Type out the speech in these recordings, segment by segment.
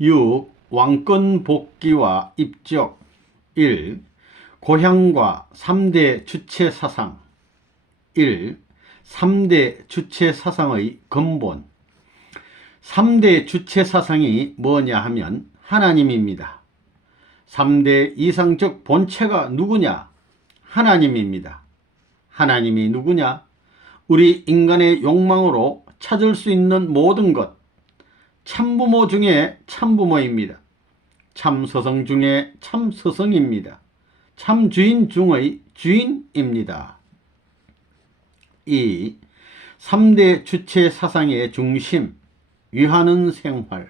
6. 왕권 복귀와 입적. 1. 고향과 3대 주체 사상. 1. 3대 주체 사상의 근본. 3대 주체 사상이 뭐냐 하면 하나님입니다. 3대 이상적 본체가 누구냐? 하나님입니다. 하나님이 누구냐? 우리 인간의 욕망으로 찾을 수 있는 모든 것. 참부모 중에 참부모입니다. 참서성 중에 참서성입니다. 참주인 중의 주인입니다. 2. 3대 주체 사상의 중심, 위하는 생활.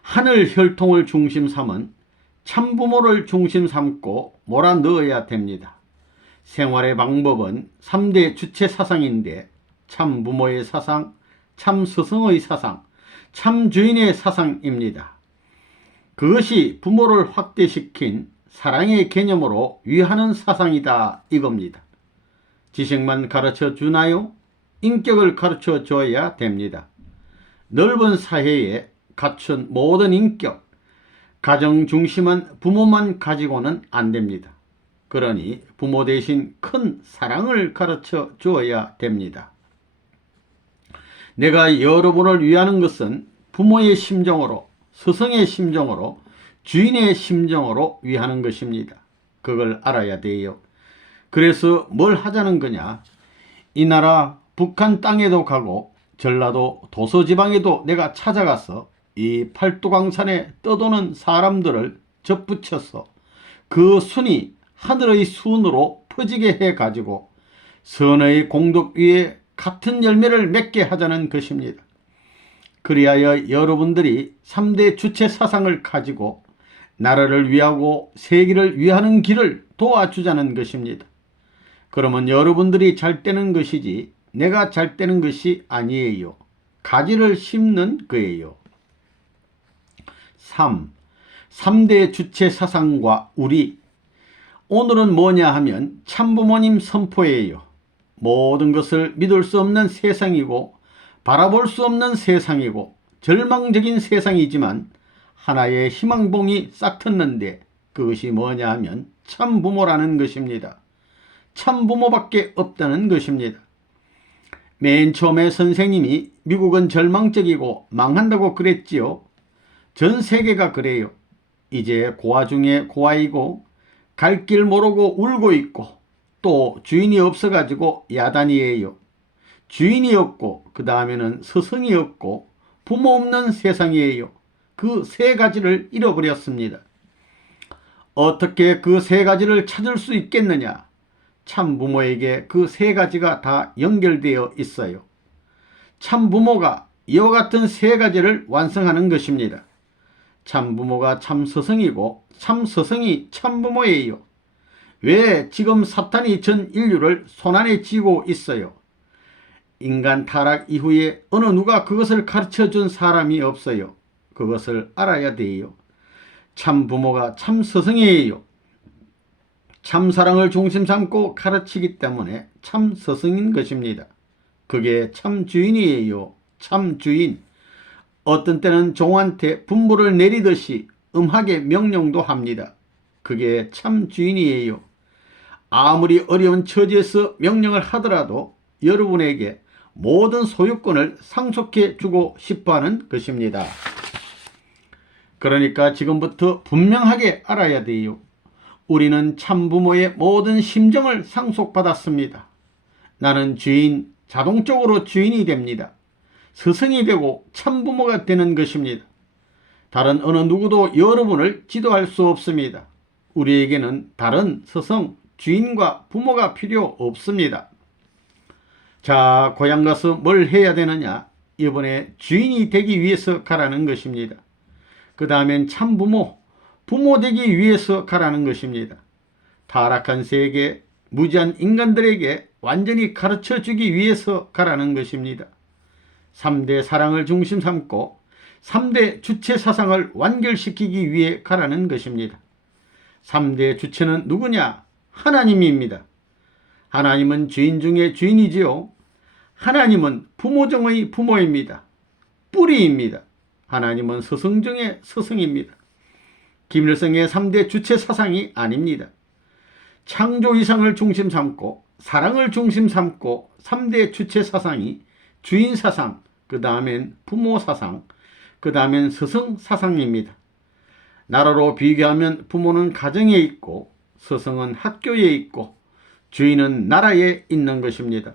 하늘 혈통을 중심 삼은 참부모를 중심 삼고 몰아넣어야 됩니다. 생활의 방법은 3대 주체 사상인데 참부모의 사상, 참스승의 사상, 참주인의 사상입니다. 그것이 부모를 확대시킨 사랑의 개념으로 위하는 사상이다 이겁니다. 지식만 가르쳐 주나요? 인격을 가르쳐 줘야 됩니다. 넓은 사회에 갖춘 모든 인격, 가정 중심한 부모만 가지고는 안 됩니다. 그러니 부모 대신 큰 사랑을 가르쳐 주어야 됩니다. 내가 여러분을 위하는 것은 부모의 심정으로, 스승의 심정으로, 주인의 심정으로 위하는 것입니다. 그걸 알아야 돼요. 그래서 뭘 하자는 거냐? 이 나라 북한 땅에도 가고 전라도 도서지방에도 내가 찾아가서 이 팔도강산에 떠도는 사람들을 접붙여서 그 순이 하늘의 순으로 퍼지게 해가지고 선의 공덕 위에 같은 열매를 맺게 하자는 것입니다. 그리하여 여러분들이 3대 주체 사상을 가지고 나라를 위하고 세계를 위하는 길을 도와주자는 것입니다. 그러면 여러분들이 잘 되는 것이지 내가 잘 되는 것이 아니에요. 가지를 심는 거예요. 3. 3대 주체 사상과 우리. 오늘은 뭐냐 하면 참부모님 선포예요. 모든 것을 믿을 수 없는 세상이고 바라볼 수 없는 세상이고 절망적인 세상이지만 하나의 희망봉이 싹 텄는데 그것이 뭐냐 하면 참부모라는 것입니다. 참부모밖에 없다는 것입니다. 맨 처음에 선생님이 미국은 절망적이고 망한다고 그랬지요. 전 세계가 그래요. 이제 고아 중에 고아이고 갈 길 모르고 울고 있고 또 주인이 없어가지고 야단이에요. 주인이 없고 그 다음에는 스승이 없고 부모 없는 세상이에요. 그 세 가지를 잃어버렸습니다. 어떻게 그 세 가지를 찾을 수 있겠느냐? 참부모에게 그 세 가지가 다 연결되어 있어요. 참부모가 이와 같은 세 가지를 완성하는 것입니다. 참부모가 참스승이고 참스승이 참부모예요. 왜 지금 사탄이 전 인류를 손안에 쥐고 있어요? 인간 타락 이후에 어느 누가 그것을 가르쳐준 사람이 없어요. 그것을 알아야 돼요. 참부모가 참스승이에요. 참사랑을 중심 삼고 가르치기 때문에 참스승인 것입니다. 그게 참주인이에요. 참주인. 어떤 때는 종한테 분부를 내리듯이 음하게 명령도 합니다. 그게 참주인이에요. 아무리 어려운 처지에서 명령을 하더라도 여러분에게 모든 소유권을 상속해 주고 싶어하는 것입니다. 그러니까 지금부터 분명하게 알아야 돼요. 우리는 참부모의 모든 심정을 상속받았습니다. 나는 주인, 자동적으로 주인이 됩니다. 스승이 되고 참부모가 되는 것입니다. 다른 어느 누구도 여러분을 지도할 수 없습니다. 우리에게는 다른 스승, 주인과 부모가 필요 없습니다. 자, 고향 가서 뭘 해야 되느냐? 이번에 주인이 되기 위해서 가라는 것입니다. 그 다음엔 참부모, 부모 되기 위해서 가라는 것입니다. 타락한 세계, 무지한 인간들에게 완전히 가르쳐주기 위해서 가라는 것입니다. 3대 사랑을 중심 삼고 3대 주체 사상을 완결시키기 위해 가라는 것입니다. 3대 주체는 누구냐? 하나님입니다. 하나님은 주인 중에 주인이지요. 하나님은 부모 중의 부모입니다. 뿌리입니다. 하나님은 스승 중에 스승입니다. 김일성의 3대 주체 사상이 아닙니다. 창조 이상을 중심 삼고 사랑을 중심 삼고 3대 주체 사상이 주인 사상, 그 다음엔 부모 사상, 그 다음엔 스승 사상입니다. 나라로 비교하면 부모는 가정에 있고 스승은 학교에 있고 주인은 나라에 있는 것입니다.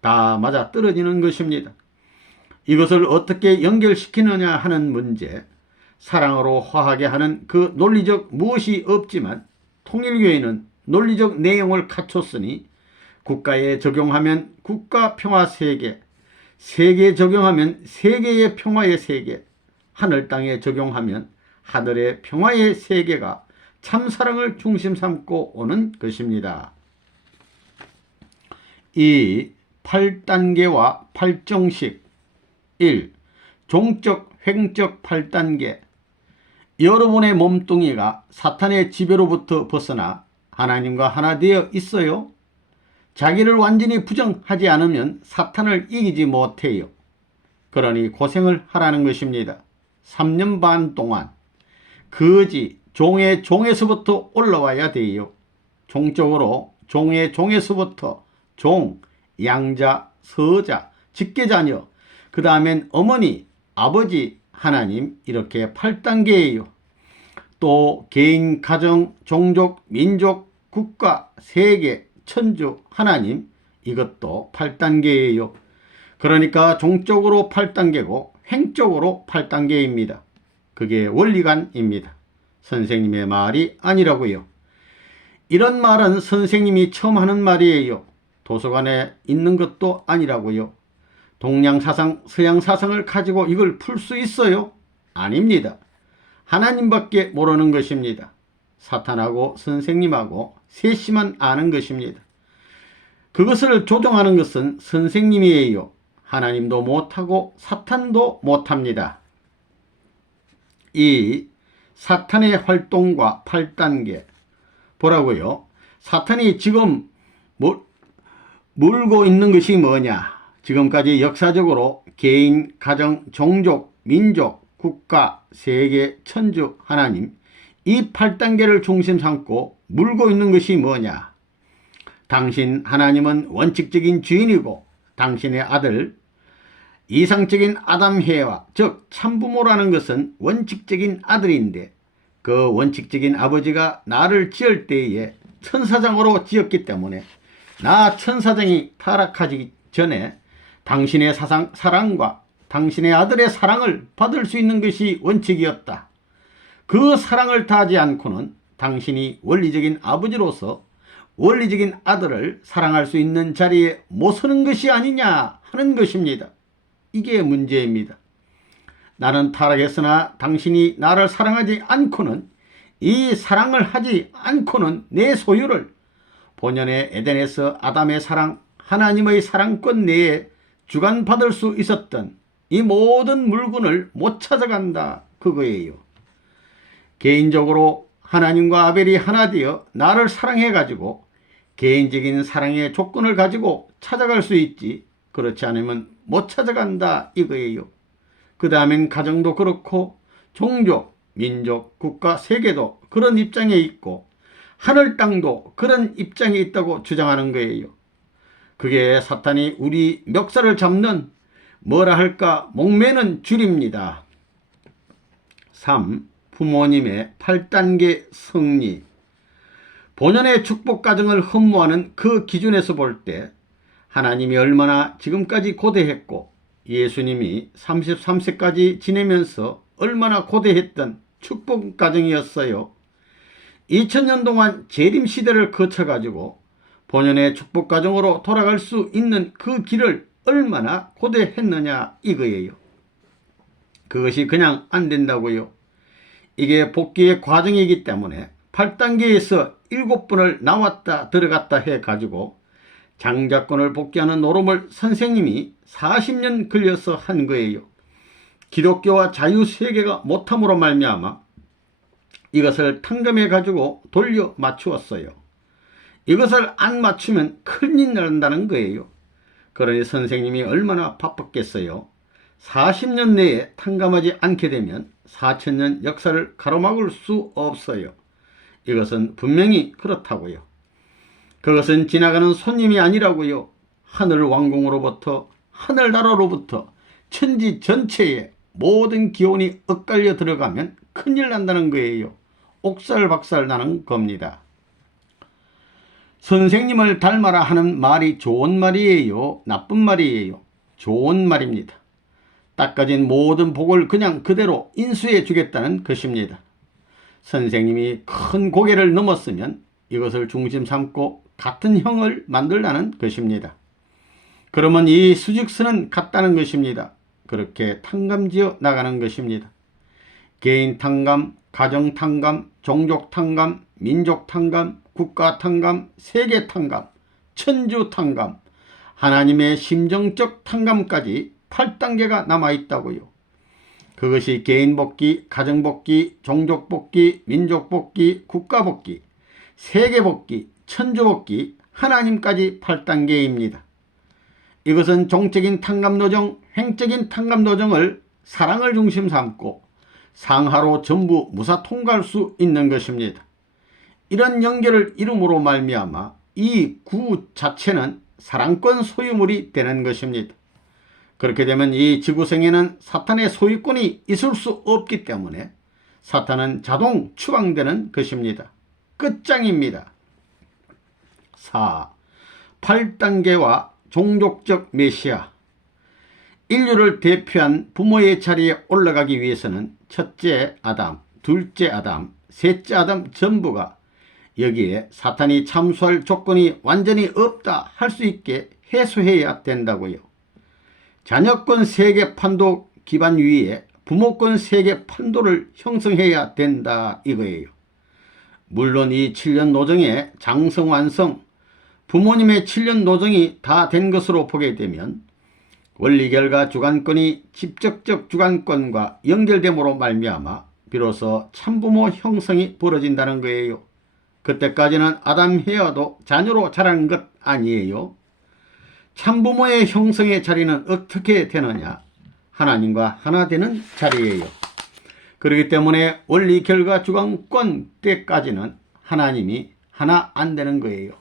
다 맞아 떨어지는 것입니다. 이것을 어떻게 연결시키느냐 하는 문제, 사랑으로 화하게 하는 그 논리적 무엇이 없지만 통일교회는 논리적 내용을 갖췄으니 국가에 적용하면 국가평화세계, 세계에 적용하면 세계의 평화의 세계, 하늘 땅에 적용하면 하늘의 평화의 세계가 참사랑을 중심 삼고 오는 것입니다. 이 8단계와 8정식 1. 종적 횡적 8단계. 여러분의 몸뚱이가 사탄의 지배로부터 벗어나 하나님과 하나 되어 있어요. 자기를 완전히 부정하지 않으면 사탄을 이기지 못해요. 그러니 고생을 하라는 것입니다. 3년 반 동안 거지, 종의 종에서부터 올라와야 돼요. 종적으로 종의 종에서부터 종, 양자, 서자, 직계자녀, 그 다음엔 어머니, 아버지, 하나님, 이렇게 8단계예요. 또 개인, 가정, 종족, 민족, 국가, 세계, 천주, 하나님, 이것도 8단계예요. 그러니까 종적으로 8단계고 횡적으로 8단계입니다. 그게 원리관입니다. 선생님의 말이 아니라고요. 이런 말은 선생님이 처음 하는 말이에요. 도서관에 있는 것도 아니라고요. 동양사상, 서양사상을 가지고 이걸 풀 수 있어요? 아닙니다. 하나님밖에 모르는 것입니다. 사탄하고 선생님하고 셋이만 아는 것입니다. 그것을 조종하는 것은 선생님이에요. 하나님도 못하고 사탄도 못합니다. 이 사탄의 활동과 8단계 보라고요. 사탄이 지금 물고 있는 것이 뭐냐? 지금까지 역사적으로 개인, 가정, 종족, 민족, 국가, 세계, 천주, 하나님, 이 8단계를 중심 삼고 물고 있는 것이 뭐냐? 당신 하나님은 원칙적인 주인이고 당신의 아들, 이상적인 아담해와 즉 참부모라는 것은 원칙적인 아들인데 그 원칙적인 아버지가 나를 지을 때에 천사장으로 지었기 때문에 나 천사장이 타락하기 전에 당신의 사랑과 당신의 아들의 사랑을 받을 수 있는 것이 원칙이었다. 그 사랑을 다하지 않고는 당신이 원리적인 아버지로서 원리적인 아들을 사랑할 수 있는 자리에 못 서는 것이 아니냐 하는 것입니다. 이게 문제입니다. 나는 타락했으나 당신이 나를 사랑하지 않고는 이 사랑을 하지 않고는 내 소유를 본연의 에덴에서 아담의 사랑, 하나님의 사랑권 내에 주관받을 수 있었던 이 모든 물건을 못 찾아간다 그거예요. 개인적으로 하나님과 아벨이 하나 되어 나를 사랑해가지고 개인적인 사랑의 조건을 가지고 찾아갈 수 있지 그렇지 않으면 못 찾아간다 이거예요. 그 다음엔 가정도 그렇고 종족, 민족, 국가, 세계도 그런 입장에 있고 하늘 땅도 그런 입장에 있다고 주장하는 거예요. 그게 사탄이 우리 멱살을 잡는 뭐라 할까 목매는 줄입니다. 3. 부모님의 8단계 승리. 본연의 축복 가정을 흠모하는 그 기준에서 볼 때 하나님이 얼마나 지금까지 고대했고 예수님이 33세까지 지내면서 얼마나 고대했던 축복 가정이었어요. 2000년 동안 재림시대를 거쳐가지고 본연의 축복 가정으로 돌아갈 수 있는 그 길을 얼마나 고대했느냐 이거예요. 그것이 그냥 안 된다고요. 이게 복귀의 과정이기 때문에 8단계에서 7번을 나왔다 들어갔다 해가지고 장자권을 복귀하는 노름을 선생님이 40년 걸려서 한 거예요. 기독교와 자유세계가 못함으로 말미암아 이것을 탕감해 가지고 돌려 맞추었어요. 이것을 안 맞추면 큰일 난다는 거예요. 그러니 선생님이 얼마나 바빴겠어요. 40년 내에 탕감하지 않게 되면 4000년 역사를 가로막을 수 없어요. 이것은 분명히 그렇다고요. 그것은 지나가는 손님이 아니라고요. 하늘 왕궁으로부터, 하늘나라로부터 천지 전체에 모든 기운이 엇갈려 들어가면 큰일 난다는 거예요. 옥살박살 나는 겁니다. 선생님을 닮아라 하는 말이 좋은 말이에요? 나쁜 말이에요? 좋은 말입니다. 닦아진 모든 복을 그냥 그대로 인수해 주겠다는 것입니다. 선생님이 큰 고개를 넘었으면 이것을 중심 삼고 같은 형을 만들라는 것입니다. 그러면 이 수직선은 같다는 것입니다. 그렇게 탕감지어 나가는 것입니다. 개인 탕감, 가정 탕감, 종족 탕감, 민족 탕감, 국가 탕감, 세계 탕감, 천주 탕감, 하나님의 심정적 탕감까지 8단계가 남아있다고요. 그것이 개인 복귀, 가정 복귀, 종족 복귀, 민족 복귀, 국가 복귀, 세계 복귀, 천주 복귀, 하나님까지 8단계입니다. 이것은 종적인 탕감노정, 횡적인 탕감노정을 사랑을 중심 삼고 상하로 전부 무사 통과할 수 있는 것입니다. 이런 연결을 이름으로 말미암아 이 구 자체는 사랑권 소유물이 되는 것입니다. 그렇게 되면 이 지구상에는 사탄의 소유권이 있을 수 없기 때문에 사탄은 자동 추방되는 것입니다. 끝장입니다. 4. 8단계와 종족적 메시아. 인류를 대표한 부모의 자리에 올라가기 위해서는 첫째 아담, 둘째 아담, 셋째 아담 전부가 여기에 사탄이 참수할 조건이 완전히 없다 할 수 있게 해소해야 된다고요. 자녀권 세계 판도 기반 위에 부모권 세계 판도를 형성해야 된다 이거예요. 물론 이 7년 노정의 장성완성, 부모님의 7년 노정이 다 된 것으로 보게 되면 원리결과 주관권이 직접적 주관권과 연결됨으로 말미암아 비로소 참부모 형성이 벌어진다는 거예요. 그때까지는 아담 헤어도 자녀로 자란 것 아니에요. 참부모의 형성의 자리는 어떻게 되느냐? 하나님과 하나 되는 자리예요. 그렇기 때문에 원리 결과 주관권 때까지는 하나님이 하나 안 되는 거예요.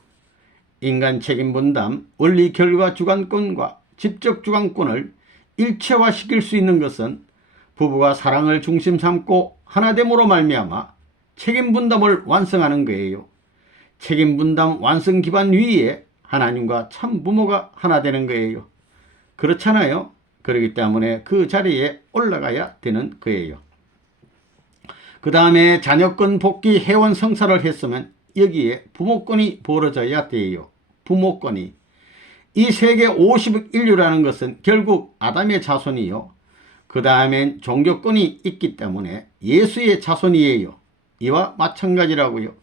인간 책임 분담, 원리 결과 주관권과 직접 주관권을 일체화시킬 수 있는 것은 부부가 사랑을 중심 삼고 하나됨으로 말미암아 책임 분담을 완성하는 거예요. 책임 분담 완성 기반 위에 하나님과 참 부모가 하나 되는 거예요. 그렇잖아요. 그렇기 때문에 그 자리에 올라가야 되는 거예요. 그 다음에 자녀권 복귀 회원 성사를 했으면 여기에 부모권이 벌어져야 돼요. 부모권이. 이 세계 50억 인류라는 것은 결국 아담의 자손이요. 그 다음엔 종교권이 있기 때문에 예수의 자손이에요. 이와 마찬가지라고요.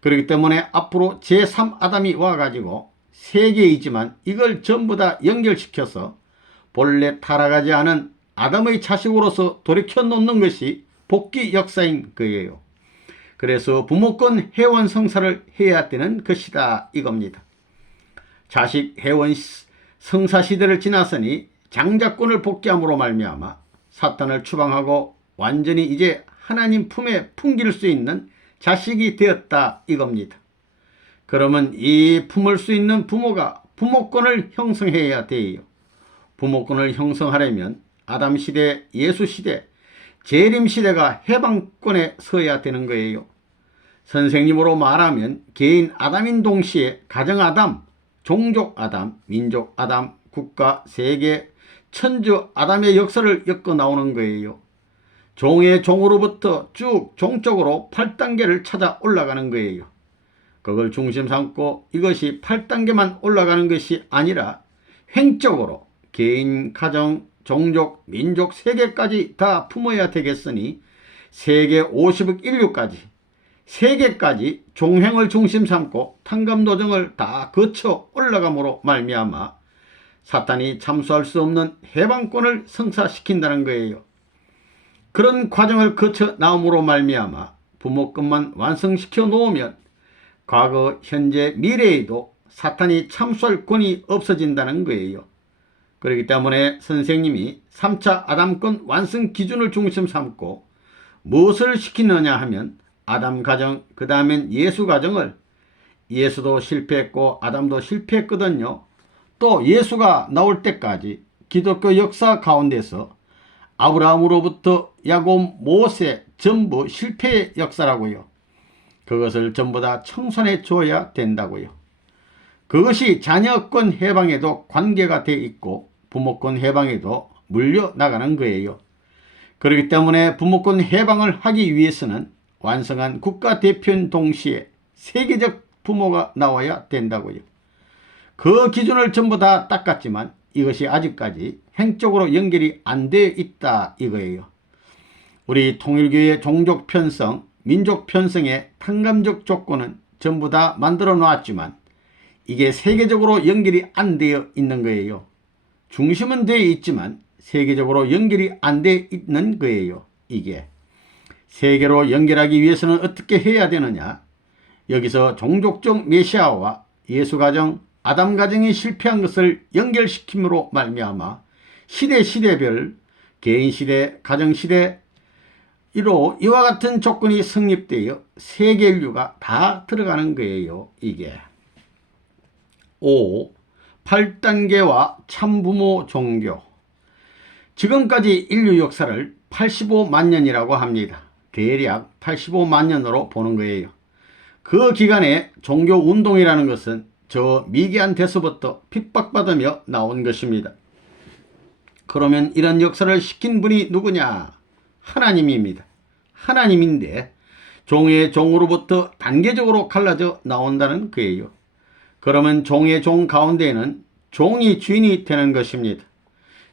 그렇기 때문에 앞으로 제3아담이 와가지고 세계이지만 이걸 전부 다 연결시켜서 본래 타락하지 않은 아담의 자식으로서 돌이켜 놓는 것이 복귀 역사인 거예요. 그래서 부모권 회원 성사를 해야 되는 것이다 이겁니다. 자식 회원 성사 시대를 지났으니 장자권을 복귀함으로 말미암아 사탄을 추방하고 완전히 이제 하나님 품에 풍길 수 있는 자식이 되었다 이겁니다. 그러면 이 품을 수 있는 부모가 부모권을 형성해야 돼요. 부모권을 형성하려면 아담 시대, 예수 시대, 재림 시대가 해방권에 서야 되는 거예요. 선생님으로 말하면 개인 아담인 동시에 가정 아담, 종족 아담, 민족 아담, 국가, 세계, 천주 아담의 역사를 엮어 나오는 거예요. 종의 종으로부터 쭉 종적으로 8단계를 찾아 올라가는 거예요. 그걸 중심 삼고 이것이 8단계만 올라가는 것이 아니라 횡적으로 개인, 가정, 종족, 민족, 세계까지 다 품어야 되겠으니 세계 50억 인류까지, 세계까지 종횡을 중심 삼고 탕감노정을 다 거쳐 올라감으로 말미암아 사탄이 참수할 수 없는 해방권을 성사시킨다는 거예요. 그런 과정을 거쳐 나옴으로 말미암아 부모권만 완성시켜 놓으면 과거, 현재, 미래에도 사탄이 참수할 권이 없어진다는 거예요. 그렇기 때문에 선생님이 3차 아담권 완성 기준을 중심 삼고 무엇을 시키느냐 하면 아담 가정, 그 다음엔 예수 가정을, 예수도 실패했고 아담도 실패했거든요. 또 예수가 나올 때까지 기독교 역사 가운데서 아브라함으로부터 야곱, 모세 전부 실패의 역사라고요. 그것을 전부 다 청산해 줘야 된다고요. 그것이 자녀권 해방에도 관계가 돼 있고 부모권 해방에도 물려나가는 거예요. 그렇기 때문에 부모권 해방을 하기 위해서는 완성한 국가대표인 동시에 세계적 부모가 나와야 된다고요. 그 기준을 전부 다 닦았지만 이것이 아직까지 행적으로 연결이 안 돼 있다 이거예요. 우리 통일교의 종족 편성, 민족 편성의 탕감적 조건은 전부 다 만들어 놨지만 이게 세계적으로 연결이 안 되어 있는 거예요. 중심은 되어 있지만 세계적으로 연결이 안 되어 있는 거예요. 이게 세계로 연결하기 위해서는 어떻게 해야 되느냐? 여기서 종족적 메시아와 예수가정, 아담 가정이 실패한 것을 연결시킴으로 말미암아 시대별 개인시대, 가정시대 이로 이와 같은 조건이 성립되어 세계 인류가 다 들어가는 거예요. 이게 5. 8단계와 참부모 종교. 지금까지 인류 역사를 85만 년이라고 합니다. 대략 85만 년으로 보는 거예요. 그 기간에 종교운동이라는 것은 저 미개한 데서부터 핍박받으며 나온 것입니다. 그러면 이런 역사를 시킨 분이 누구냐? 하나님입니다. 하나님인데 종의 종으로부터 단계적으로 갈라져 나온다는 거예요. 그러면 종의 종 가운데에는 종이 주인이 되는 것입니다.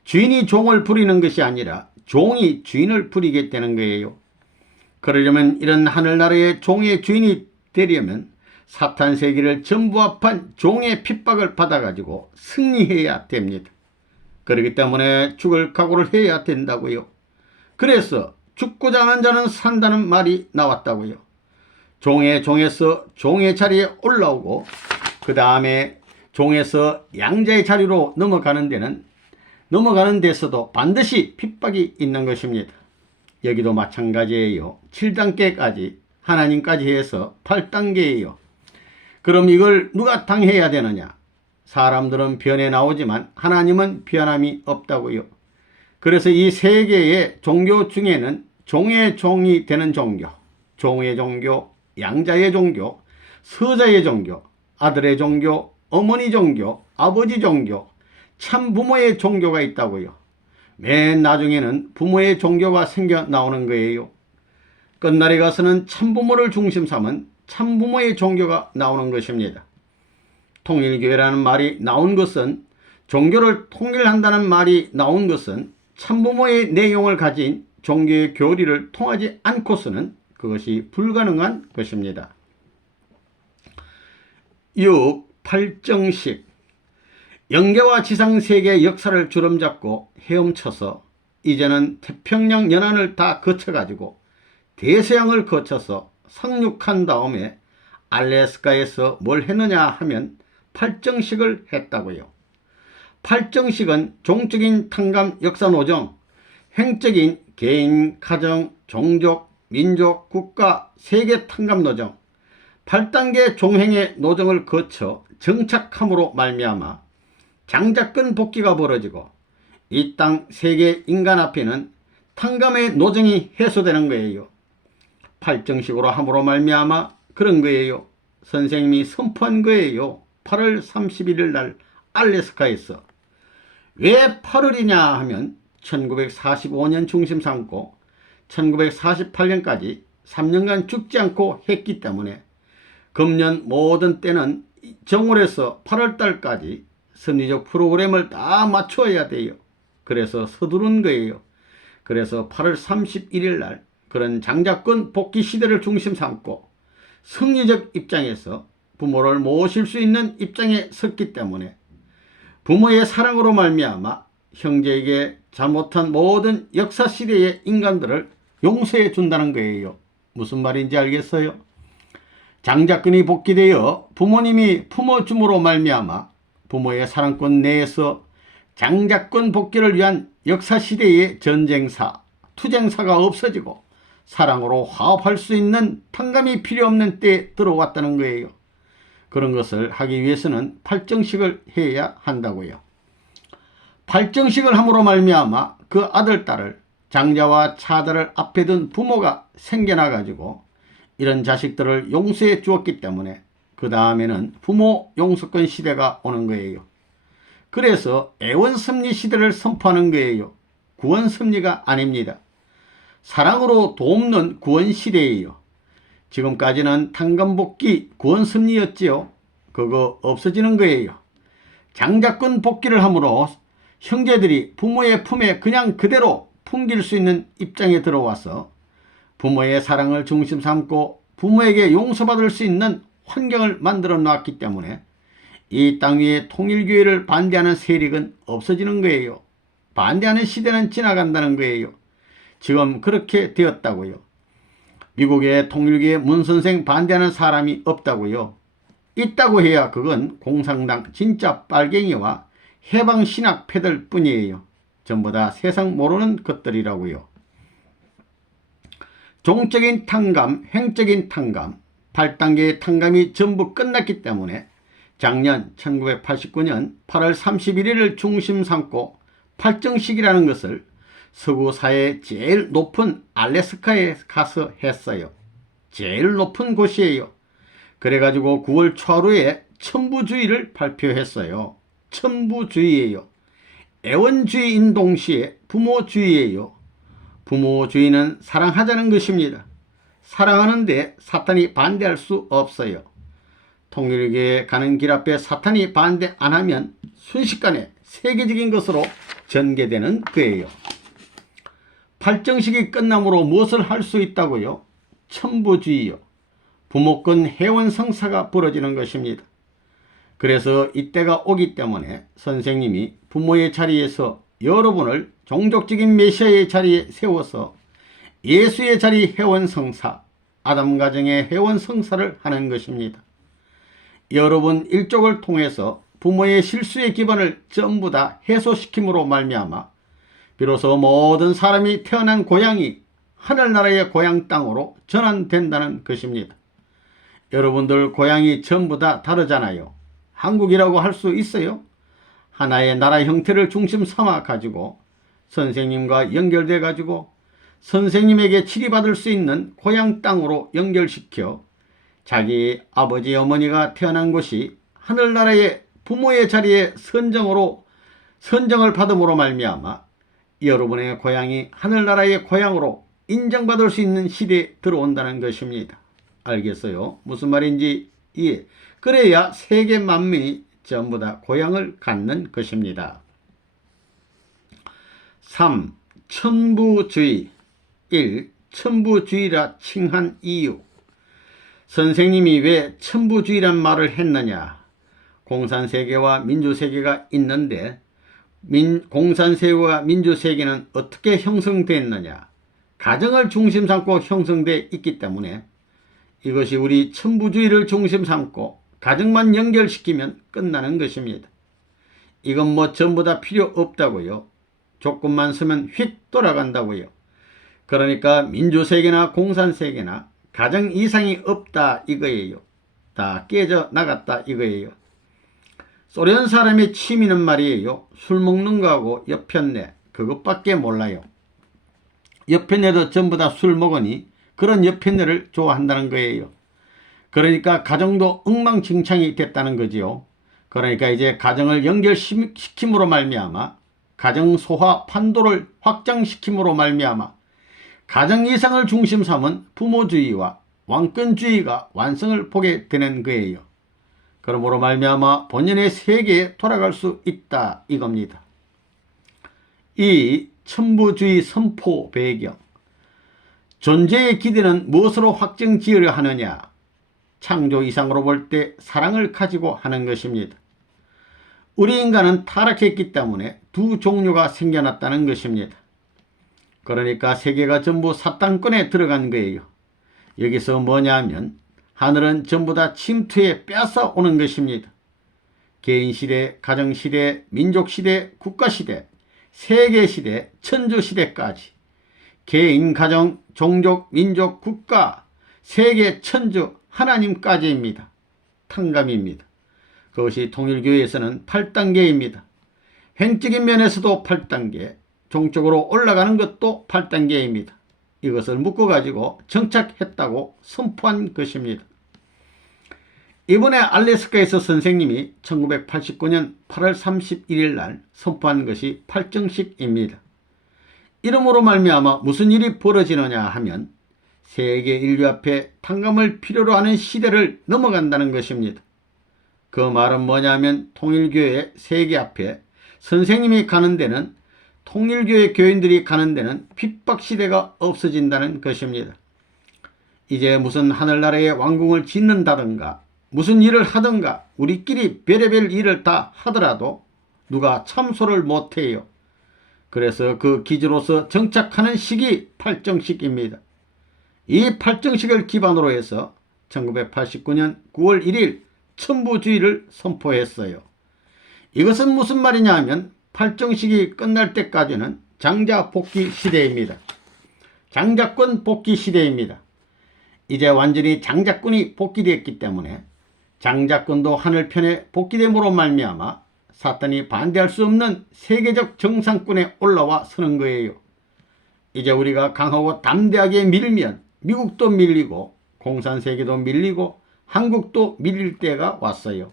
주인이 종을 부리는 것이 아니라 종이 주인을 부리게 되는 거예요. 그러려면 이런 하늘나라의 종의 주인이 되려면 사탄 세계를 전부 합한 종의 핍박을 받아가지고 승리해야 됩니다. 그렇기 때문에 죽을 각오를 해야 된다고요. 그래서 죽고자 하는 자는 산다는 말이 나왔다고요. 종의 종에서 종의 자리에 올라오고 그 다음에 종에서 양자의 자리로 넘어가는 데서도 반드시 핍박이 있는 것입니다. 여기도 마찬가지예요. 7단계까지 하나님까지 해서 8단계예요. 그럼 이걸 누가 당해야 되느냐? 사람들은 변해 나오지만 하나님은 변함이 없다고요. 그래서 이 세 개의 종교 중에는 종의 종이 되는 종교, 종의 종교, 양자의 종교, 서자의 종교, 아들의 종교, 어머니 종교, 아버지 종교, 참부모의 종교가 있다고요. 맨 나중에는 부모의 종교가 생겨 나오는 거예요. 끝날에 가서는 참부모를 중심 삼은 참부모의 종교가 나오는 것입니다. 통일교회라는 말이 나온 것은, 종교를 통일한다는 말이 나온 것은 참부모의 내용을 가진 종교의 교리를 통하지 않고서는 그것이 불가능한 것입니다. 6. 팔정식. 영계와 지상세계의 역사를 주름잡고 헤엄쳐서 이제는 태평양 연안을 다 거쳐가지고 대서양을 거쳐서 상륙한 다음에 알래스카에서 뭘 했느냐 하면 팔정식을 했다고요. 팔정식은 종적인 탕감 역사노정, 횡적인 개인, 가정, 종족, 민족, 국가, 세계 탕감노정, 8단계 종횡의 노정을 거쳐 정착함으로 말미암아 장자권 복귀가 벌어지고 이 땅 세계 인간 앞에는 탕감의 노정이 해소되는 거예요. 팔정식으로 함으로 말미암아 그런 거예요. 선생님이 선포한 거예요. 8월 31일 날 알래스카에서. 왜 8월이냐 하면 1945년 중심 삼고 1948년까지 3년간 죽지 않고 했기 때문에 금년 모든 때는 정월에서 8월달까지 선리적 프로그램을 다 맞춰야 돼요. 그래서 서두른 거예요. 그래서 8월 31일 날 그런 장자권 복귀 시대를 중심 삼고 승리적 입장에서 부모를 모실 수 있는 입장에 섰기 때문에 부모의 사랑으로 말미암아 형제에게 잘못한 모든 역사시대의 인간들을 용서해 준다는 거예요. 무슨 말인지 알겠어요? 장자권이 복귀되어 부모님이 품어줌으로 말미암아 부모의 사랑권 내에서 장자권 복귀를 위한 역사시대의 전쟁사, 투쟁사가 없어지고 사랑으로 화합할 수 있는 탕감이 필요 없는 때에 들어왔다는 거예요. 그런 것을 하기 위해서는 팔정식을 해야 한다고요. 팔정식을 함으로 말미암아 그 아들, 딸을 장자와 차자를 앞에 둔 부모가 생겨나 가지고 이런 자식들을 용서해 주었기 때문에 그 다음에는 부모 용서권 시대가 오는 거예요. 그래서 애원섭리 시대를 선포하는 거예요. 구원섭리가 아닙니다. 사랑으로 돕는 구원시대예요. 지금까지는 탕감복귀 구원섭리였지요. 그거 없어지는 거예요. 장자권 복귀를 함으로 형제들이 부모의 품에 그냥 그대로 품길 수 있는 입장에 들어와서 부모의 사랑을 중심 삼고 부모에게 용서받을 수 있는 환경을 만들어 놨기 때문에 이 땅 위에 통일교회를 반대하는 세력은 없어지는 거예요. 반대하는 시대는 지나간다는 거예요. 지금 그렇게 되었다고요. 미국의 통일교회 문선생 반대하는 사람이 없다고요. 있다고 해야 그건 공산당 진짜 빨갱이와 해방신학 패들 뿐이에요. 전부 다 세상 모르는 것들이라고요. 종적인 탕감, 행적인 탕감, 8단계의 탕감이 전부 끝났기 때문에 작년 1989년 8월 31일을 중심 삼고 팔정식이라는 것을 서구 사회의 제일 높은 알래스카에 가서 했어요. 제일 높은 곳이에요. 그래가지고 9월 초하루에 천부주의를 발표했어요. 천부주의예요. 애원주의인 동시에 부모주의예요. 부모주의는 사랑하자는 것입니다. 사랑하는데 사탄이 반대할 수 없어요. 통일교회에 가는 길 앞에 사탄이 반대 안 하면 순식간에 세계적인 것으로 전개되는 거예요. 팔정식이 끝남으로 무엇을 할 수 있다고요? 천부주의요. 부모권 해원성사가 벌어지는 것입니다. 그래서 이때가 오기 때문에 선생님이 부모의 자리에서 여러분을 종족적인 메시아의 자리에 세워서 예수의 자리 해원성사, 아담 가정의 해원성사를 하는 것입니다. 여러분 일족을 통해서 부모의 실수의 기반을 전부 다 해소시킴으로 말미암아 비로소 모든 사람이 태어난 고향이 하늘나라의 고향 땅으로 전환된다는 것입니다. 여러분들 고향이 전부 다 다르잖아요. 한국이라고 할 수 있어요? 하나의 나라 형태를 중심 삼아 가지고 선생님과 연결돼 가지고 선생님에게 치리받을 수 있는 고향 땅으로 연결시켜 자기 아버지 어머니가 태어난 곳이 하늘나라의 부모의 자리에 선정을 받음으로 말미암아 여러분의 고향이 하늘나라의 고향으로 인정받을 수 있는 시대에 들어온다는 것입니다. 알겠어요? 무슨 말인지 이해. 그래야 세계 만민이 전부 다 고향을 갖는 것입니다. 3. 천부주의. 1. 천부주의라 칭한 이유. 선생님이 왜 천부주의란 말을 했느냐. 공산세계와 민주세계가 있는데 공산세계와 민주세계는 어떻게 형성됐느냐. 가정을 중심 삼고 형성되어 있기 때문에 이것이 우리 천부주의를 중심 삼고 가정만 연결시키면 끝나는 것입니다. 이건 뭐 전부 다 필요 없다고요. 조건만 쓰면 휙 돌아간다고요. 그러니까 민주세계나 공산세계나 가정 이상이 없다 이거예요. 다 깨져 나갔다 이거예요. 소련 사람의 취미는 말이에요. 술 먹는 거하고 여편네 그것밖에 몰라요. 여편네도 전부 다 술 먹으니 그런 여편네를 좋아한다는 거예요. 그러니까 가정도 엉망진창이 됐다는 거지요. 그러니까 이제 가정을 연결시킴으로 말미암아 가정 소화 판도를 확장시킴으로 말미암아 가정 이상을 중심 삼은 부모주의와 왕권주의가 완성을 보게 되는 거예요. 그러므로 말미암아 본연의 세계에 돌아갈 수 있다 이겁니다. 이 천부주의 선포 배경. 존재의 기대는 무엇으로 확정지으려 하느냐. 창조 이상으로 볼 때 사랑을 가지고 하는 것입니다. 우리 인간은 타락했기 때문에 두 종류가 생겨났다는 것입니다. 그러니까 세계가 전부 사탄권에 들어간 거예요. 여기서 뭐냐 하면 하늘은 전부 다 침투에 뺏어 오는 것입니다. 개인시대, 가정시대, 민족시대, 국가시대, 세계시대, 천주시대까지 개인, 가정, 종족, 민족, 국가, 세계, 천주, 하나님까지입니다. 탕감입니다. 그것이 통일교회에서는 8단계입니다. 행적인 면에서도 8단계, 종적으로 올라가는 것도 8단계입니다. 이것을 묶어가지고 정착했다고 선포한 것입니다. 이번에 알래스카에서 선생님이 1989년 8월 31일 날 선포한 것이 팔정식입니다. 이름으로 말미암아 무슨 일이 벌어지느냐 하면 세계 인류 앞에 탕감을 필요로 하는 시대를 넘어간다는 것입니다. 그 말은 뭐냐면 통일교회 세계 앞에 선생님이 가는 데는, 통일교회 교인들이 가는 데는 핍박시대가 없어진다는 것입니다. 이제 무슨 하늘나라의 왕궁을 짓는다든가 무슨 일을 하든가 우리끼리 별의별 일을 다 하더라도 누가 참소를 못해요. 그래서 그 기지로서 정착하는 시기 팔정식입니다. 이 팔정식을 기반으로 해서 1989년 9월 1일 천부주의를 선포했어요. 이것은 무슨 말이냐 하면 팔정식이 끝날 때까지는 장자 복귀 시대입니다. 장자권 복귀 시대입니다. 이제 완전히 장자권이 복귀되었기 때문에 장자권도 하늘편에 복귀됨으로 말미암아 사탄이 반대할 수 없는 세계적 정상권에 올라와 서는 거예요. 이제 우리가 강하고 담대하게 밀면 미국도 밀리고 공산세계도 밀리고 한국도 밀릴 때가 왔어요.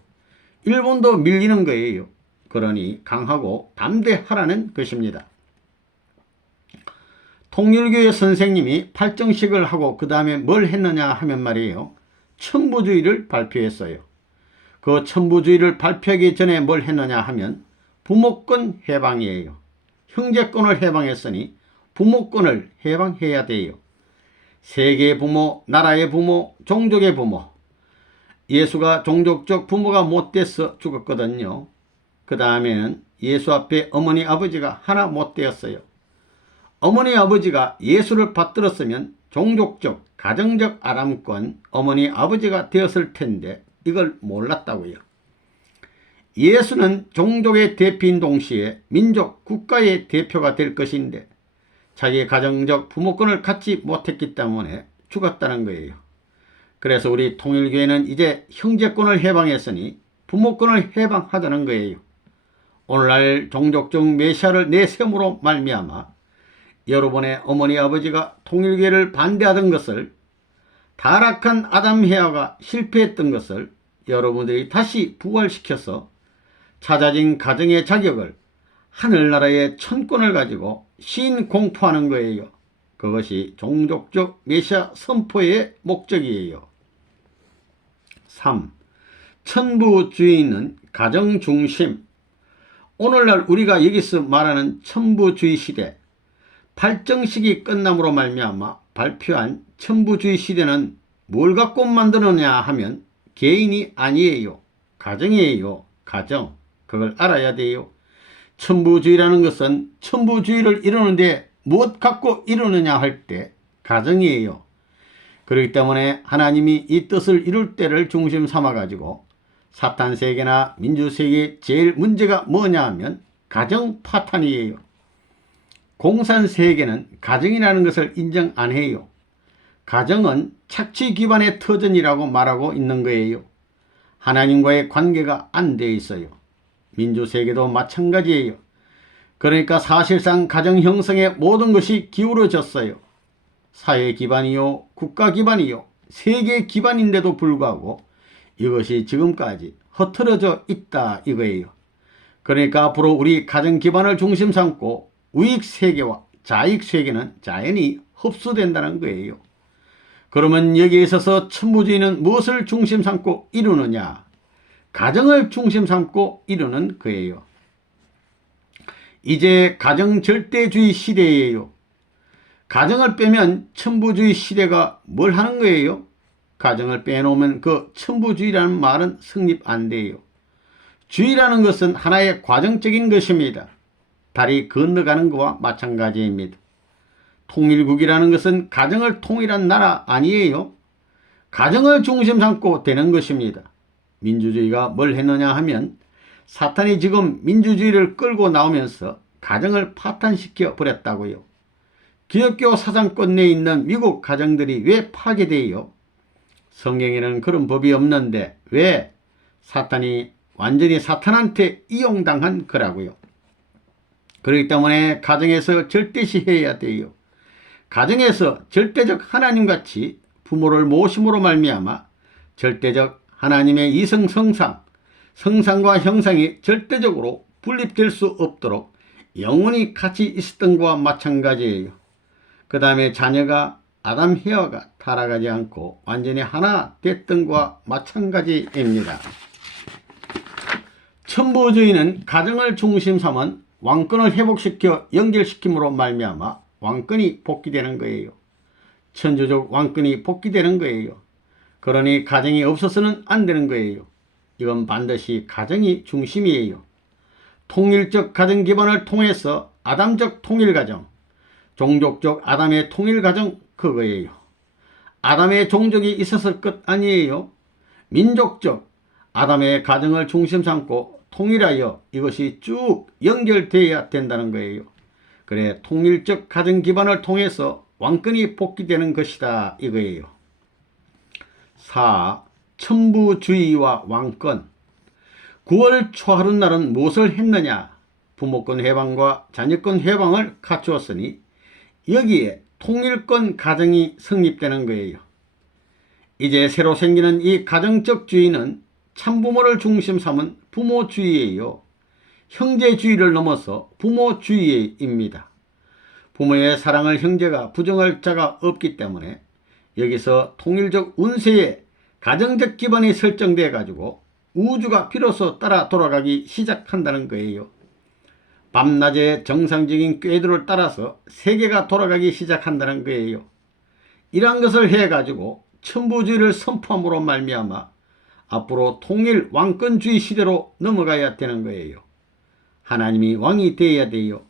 일본도 밀리는 거예요. 그러니 강하고 담대하라는 것입니다. 통일교회 선생님이 팔정식을 하고 그 다음에 뭘 했느냐 하면 말이에요. 천부주의를 발표했어요. 그 천부주의를 발표하기 전에 뭘 했느냐 하면 부모권 해방이에요. 형제권을 해방했으니 부모권을 해방해야 돼요. 세계의 부모, 나라의 부모, 종족의 부모. 예수가 종족적 부모가 못돼서 죽었거든요. 그 다음에는 예수 앞에 어머니 아버지가 하나 못되었어요. 어머니 아버지가 예수를 받들었으면 종족적, 가정적 아람권 어머니 아버지가 되었을 텐데 이걸 몰랐다고요. 예수는 종족의 대표인 동시에 민족, 국가의 대표가 될 것인데 자기의 가정적 부모권을 갖지 못했기 때문에 죽었다는 거예요. 그래서 우리 통일교회는 이제 형제권을 해방했으니 부모권을 해방하자는 거예요. 오늘날 종족적 메시아를 내세움으로 말미암아 여러분의 어머니 아버지가 통일교회를 반대하던 것을, 타락한 아담 해와가 실패했던 것을 여러분들이 다시 부활시켜서 찾아진 가정의 자격을, 하늘나라의 천권을 가지고 신공포하는 거예요. 그것이 종족적 메시아 선포의 목적이에요. 3. 천부주의는 가정중심. 오늘날 우리가 여기서 말하는 천부주의 시대, 팔정식이 끝남으로 말미암아 발표한 천부주의 시대는 뭘 갖고 만드느냐 하면 개인이 아니에요. 가정이에요. 가정. 그걸 알아야 돼요. 천부주의라는 것은 천부주의를 이루는데 무엇 갖고 이루느냐 할 때 가정이에요. 그렇기 때문에 하나님이 이 뜻을 이룰 때를 중심 삼아 가지고 사탄 세계나 민주 세계의 제일 문제가 뭐냐 하면 가정 파탄이에요. 공산 세계는 가정이라는 것을 인정 안 해요. 가정은 착취 기반의 터전이라고 말하고 있는 거예요. 하나님과의 관계가 안 돼 있어요. 민주 세계도 마찬가지예요. 그러니까 사실상 가정 형성의 모든 것이 기울어졌어요. 사회 기반이요, 국가 기반이요, 세계 기반인데도 불구하고 이것이 지금까지 흐트러져 있다 이거예요. 그러니까 앞으로 우리 가정 기반을 중심 삼고 우익 세계와 자익 세계는 자연히 흡수된다는 거예요. 그러면 여기에 있어서 천부주의는 무엇을 중심 삼고 이루느냐? 가정을 중심 삼고 이루는 거예요. 이제 가정 절대주의 시대예요. 가정을 빼면 천부주의 시대가 뭘 하는 거예요? 가정을 빼놓으면 그 천부주의라는 말은 성립 안 돼요. 주의라는 것은 하나의 과정적인 것입니다. 달이 건너가는 것과 마찬가지입니다. 통일국이라는 것은 가정을 통일한 나라 아니에요. 가정을 중심 삼고 되는 것입니다. 민주주의가 뭘 했느냐 하면 사탄이 지금 민주주의를 끌고 나오면서 가정을 파탄시켜 버렸다고요. 기독교 사상권 내에 있는 미국 가정들이 왜 파괴돼요? 성경에는 그런 법이 없는데 왜? 사탄이 완전히 사탄한테 이용당한 거라고요. 그렇기 때문에 가정에서 절대시해야 돼요. 가정에서 절대적 하나님같이 부모를 모심으로 말미암아 절대적 하나님의 이성 성상과 형상이 절대적으로 분립될 수 없도록 영원히 같이 있었던 것과 마찬가지예요. 그 다음에 자녀가 아담 헤어가 타락하지 않고 완전히 하나 됐던 것과 마찬가지입니다. 천부주의는 가정을 중심 삼은 왕권을 회복시켜 연결시킴으로 말미암아 왕권이 복귀되는 거예요. 천주적 왕권이 복귀되는 거예요. 그러니 가정이 없어서는 안 되는 거예요. 이건 반드시 가정이 중심이에요. 통일적 가정 기반을 통해서 아담적 통일가정, 종족적 아담의 통일가정 그거예요. 아담의 종족이 있었을 것 아니에요. 민족적 아담의 가정을 중심 삼고 통일하여 이것이 쭉 연결되어야 된다는 거예요. 그래 통일적 가정 기반을 통해서 왕권이 복귀되는 것이다 이거예요. 4. 천부주의와 왕권. 9월 초하룻날은 무엇을 했느냐? 부모권 해방과 자녀권 해방을 갖추었으니 여기에 통일권 가정이 성립되는 거예요. 이제 새로 생기는 이 가정적 주의는 참부모를 중심 삼은 부모주의예요. 형제주의를 넘어서 부모주의입니다. 부모의 사랑을 형제가 부정할 자가 없기 때문에 여기서 통일적 운세에 가정적 기반이 설정돼 가지고 우주가 비로소 따라 돌아가기 시작한다는 거예요. 밤낮의 정상적인 궤도를 따라서 세계가 돌아가기 시작한다는 거예요. 이러한 것을 해가지고 천부주의를 선포함으로 말미암아 앞으로 통일 왕권주의 시대로 넘어가야 되는 거예요. 하나님이 왕이 되어야 돼요.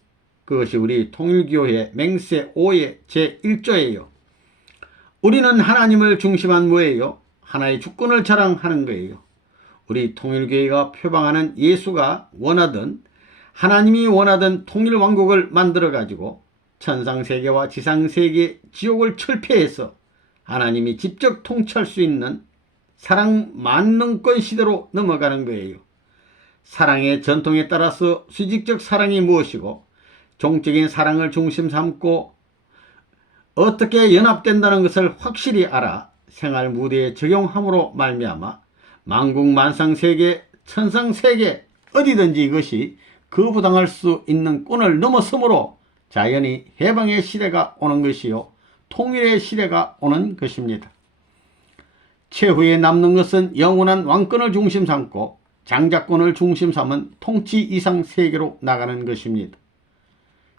그것이 우리 통일교회 맹세 5의 제1조예요. 우리는 하나님을 중심한 뭐예요? 하나의 주권을 자랑하는 거예요. 우리 통일교회가 표방하는 예수가 원하던 하나님이 원하던 통일왕국을 만들어가지고 천상세계와 지상세계 지옥을 철폐해서 하나님이 직접 통치할 수 있는 사랑 만능권 시대로 넘어가는 거예요. 사랑의 전통에 따라서 수직적 사랑이 무엇이고 종적인 사랑을 중심 삼고 어떻게 연합된다는 것을 확실히 알아 생활 무대에 적용함으로 말미암아 만국만상세계 천상세계 어디든지 이것이 거부당할 수 있는 꾼을 넘어서므로 자연히 해방의 시대가 오는 것이요 통일의 시대가 오는 것입니다. 최후에 남는 것은 영원한 왕권을 중심 삼고 장자권을 중심 삼은 통치 이상 세계로 나가는 것입니다.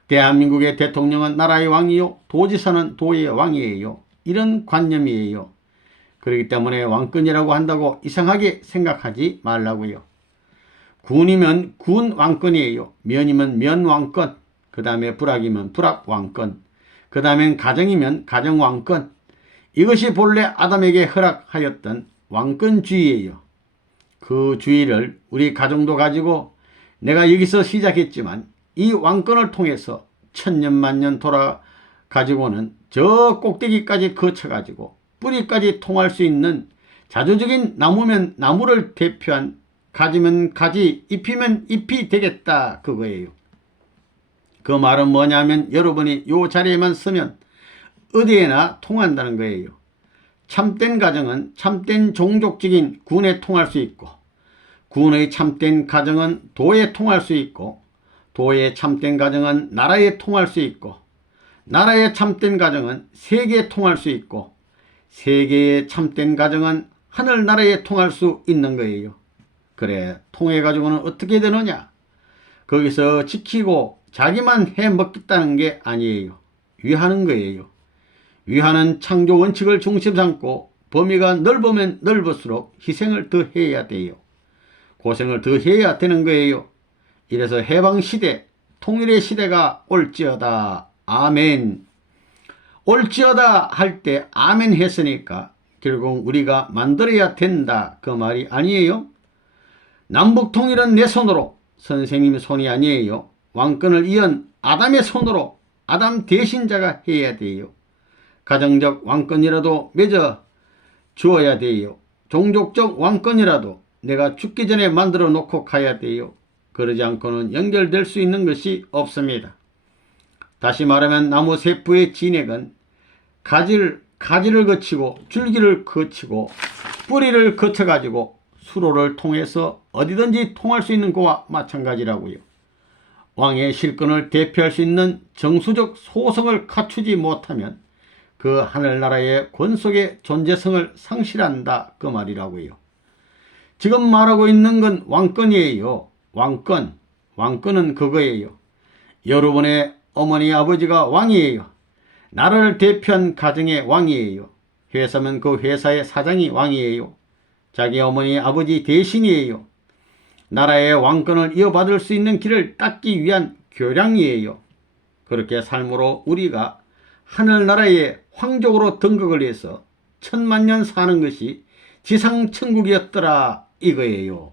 대한민국의 대통령은 나라의 왕이요 도지사는 도의 왕이에요. 이런 관념이에요. 그렇기 때문에 왕권이라고 한다고 이상하게 생각하지 말라고요. 군이면 군 왕권이에요. 면이면 면 왕권, 그 다음에 불악이면 불악 왕권, 그 다음엔 가정이면 가정 왕권. 이것이 본래 아담에게 허락하였던 왕권주의예요. 그 주의를 우리 가정도 가지고 내가 여기서 시작했지만 이 왕권을 통해서 천년만년 돌아가지고는 저 꼭대기까지 거쳐가지고 뿌리까지 통할 수 있는 자조적인 나무면 나무를 대표한 가지면 가지, 잎이면 잎이 되겠다 그거예요. 그 말은 뭐냐면 여러분이 요 자리에만 서면 어디에나 통한다는 거예요. 참된 가정은 참된 종족적인 군에 통할 수 있고 군의 참된 가정은 도에 통할 수 있고 도의 참된 가정은 나라에 통할 수 있고 나라의 참된 가정은 세계에 통할 수 있고 세계의 참된 가정은 하늘나라에 통할 수 있는 거예요. 그래 통해가지고는 어떻게 되느냐? 거기서 지키고 자기만 해먹겠다는 게 아니에요. 위하는 거예요. 위하는 창조 원칙을 중심 삼고 범위가 넓으면 넓을수록 희생을 더 해야 돼요. 고생을 더 해야 되는 거예요. 이래서 해방시대, 통일의 시대가 올지어다. 아멘. 올지어다 할 때 아멘 했으니까 결국 우리가 만들어야 된다 그 말이 아니에요. 남북 통일은 내 손으로, 선생님 손이 아니에요. 왕권을 이은 아담의 손으로 아담 대신자가 해야 돼요. 가정적 왕권이라도 맺어 주어야 돼요. 종족적 왕권이라도 내가 죽기 전에 만들어 놓고 가야 돼요. 그러지 않고는 연결될 수 있는 것이 없습니다. 다시 말하면 나무 세포의 진액은 가지를 거치고 줄기를 거치고 뿌리를 거쳐가지고 수로를 통해서 어디든지 통할 수 있는 것과 마찬가지라고요. 왕의 실권을 대표할 수 있는 정수적 소성을 갖추지 못하면 그 하늘나라의 권속의 존재성을 상실한다 그 말이라고요. 지금 말하고 있는 건 왕권이에요. 왕권은 그거예요. 여러분의 어머니 아버지가 왕이에요. 나라를 대표한 가정의 왕이에요. 회사면 그 회사의 사장이 왕이에요. 자기 어머니 아버지 대신이에요. 나라의 왕권을 이어받을 수 있는 길을 닦기 위한 교량이에요. 그렇게 삶으로 우리가 하늘나라의 황족으로 등극을 해서 천만년 사는 것이 지상천국이었더라 이거예요.